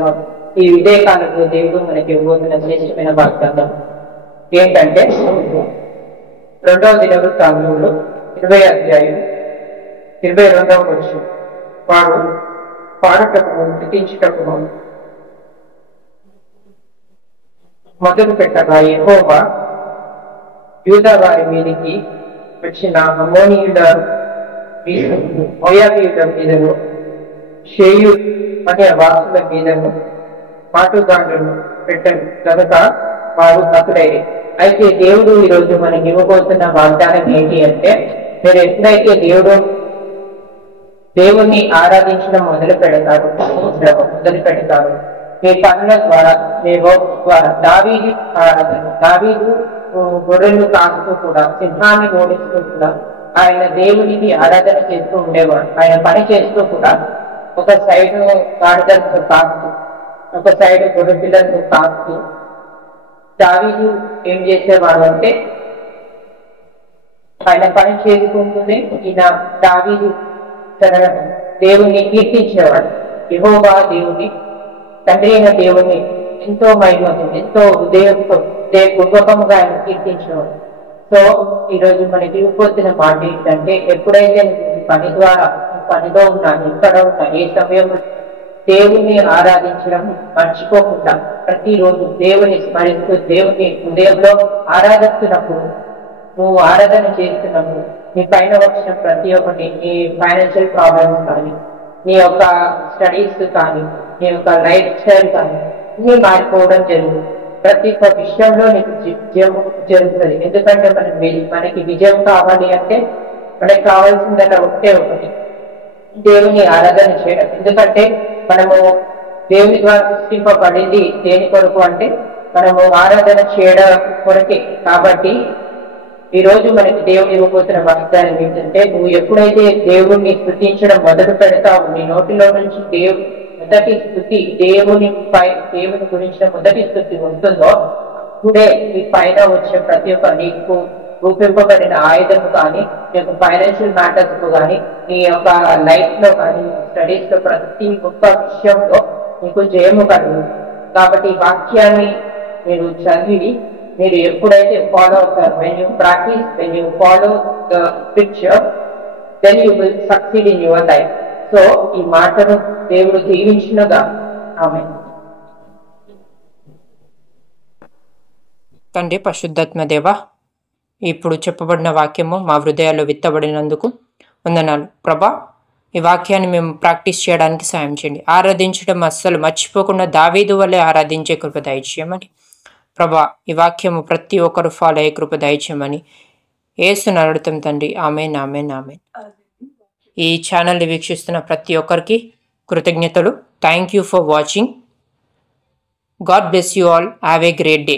చేసుకుందాం. ఈ విజయకాలంలో దేవుడు మనకి ఇవ్వబోతున్న శ్రేష్టమైన వాగ్దానం ఏంటంటే 2వ దినవృత్తాంతంలో 20వ అధ్యాయం 22వ వచనం, వాడు పాడుటకు స్తుతించుటకు మొదలు పెట్టగా యెహోవా యూదా వారి మీదికి వచ్చిన అమ్మోనీయుల మోయాబీయుల మీదను షేయు అనే వాసుల మీదను పాటుగాండ్లను పెట్టను కనుక వారు హతులయ్యారు. అయితే దేవుడు ఈరోజు మనకి ఇవ్వబోతున్న వాగ్దానం ఏంటి అంటే, మీరు ఎప్పుడైతే దేవుణ్ణి ఆరాధించడం మొదలు పెడతారు మీ పనుల ద్వారా, మీ ద్వారా దావీదు గొర్రెలు కాస్తూ కూడా, సింహాన్ని ఓడిస్తూ కూడా ఆయన దేవునికి ఆరాధన చేస్తూ ఉండేవాడు. ఆయన పని చేస్తూ కూడా ఒక సైడ్ గాడిదలతో కాస్తూ, ఒక సైడ్ గొర్రె పిల్లలతో కాస్తూ దావీదు ఏం చేసేవాడు అంటే, ఆయన పని చేసుకుంటూనే ఈయన దావీదు తన దేవుణ్ణి కీర్తించేవాడు. యెహోవా దేవుని, తండ్రి అయిన దేవుణ్ణి ఎంతో మహిమతో, ఎంతో హృదయపూర్వకముగా ఆయన కీర్తించేవాడు. సో ఈరోజు మనకి ఇవ్వబోతున్న మాట ఏంటంటే, ఎప్పుడైతే పనిలో ఉన్నా, ఎక్కడ ఉన్నా, ఏ సమయంలో దేవుణ్ణి ఆరాధించడం మర్చిపోకుండా ప్రతిరోజు దేవుని స్మరిస్తూ దేవుని హృదయంలో ఆరాధిస్తున్నప్పుడు, నువ్వు ఆరాధన చేస్తున్నప్పుడు నీ పైన వచ్చిన ప్రతి ఒక్కటి, నీ ఫైనాన్షియల్ ప్రాబ్లమ్స్ కానీ, నీ యొక్క స్టడీస్ కానీ, నీ యొక్క లైఫ్ స్టైల్ కానీ అన్నీ మారిపోవడం జరుగుతుంది. ప్రతి ఒక్క విషయంలో నీకు విజయం జరుగుతుంది. ఎందుకంటే మనకి విజయం కావాలి అంటే మనకి కావాల్సిందల్లా ఒకటే ఒకటి, దేవుని ఆరాధన చేయడం. ఎందుకంటే మనము దేవుని ద్వారా సృష్టింపబడింది దేని కొరకు అంటే మనము ఆరాధన చేయడం కొరకే. కాబట్టి ఈ రోజు మనకి దేవుడు ఇవ్వబోతున్న వాగ్దానం ఏంటంటే, నువ్వు ఎప్పుడైతే దేవుణ్ణి స్తుతించడం మొదలు పెడతావు, నీ నోటిలో నుంచి మొదటి స్తుతి, దేవుని గురించిన మొదటి స్తుతి వస్తుందో, అప్పుడే నీ పైన వచ్చే ప్రతి ఒక్క నీకు రూపింపబడిన ఆయుధము కానీ, నీకు ఫైనాన్షియల్ మ్యాటర్స్ కానీ, నీ యొక్క లైఫ్ లో కానీ, స్టడీస్ లో ప్రతి ఒక్క విషయంలో నీకు జయము కలుగుతుంది. కాబట్టి ఈ వాక్యాన్ని మీరు చదివి మీరు ఎప్పుడైతే ఫాలో అవుతారు, when you practice, when you follow the scripture, then you will succeed in your life. So ఈ మాటను దేవుడు దీవించినగా. ఆమేన్. తండ్రి పరిశుద్ధాత్మ దేవా, ఇప్పుడు చెప్పబడిన వాక్యము మా హృదయాల్లో విత్తబడినందుకు వందనాలు ప్రభా. ఈ వాక్యాన్ని మేము ప్రాక్టీస్ చేయడానికి సాయం చేయండి. ఆరాధించడం అస్సలు మర్చిపోకుండా దావీదు వల్లే ఆరాధించే కృప దయచేయమని ప్రభా. ఈ వాక్యము ప్రతి ఒక్కరు ఫాలో అయ్యే కృప దయచేయమని యేసుని అడుగుతాం తండ్రి. ఆమేన్, ఆమేన్, ఆమేన్. ఈ ఛానల్ని వీక్షిస్తున్న ప్రతి ఒక్కరికి కృతజ్ఞతలు. Thank you for watching. God bless you all. Have a great day.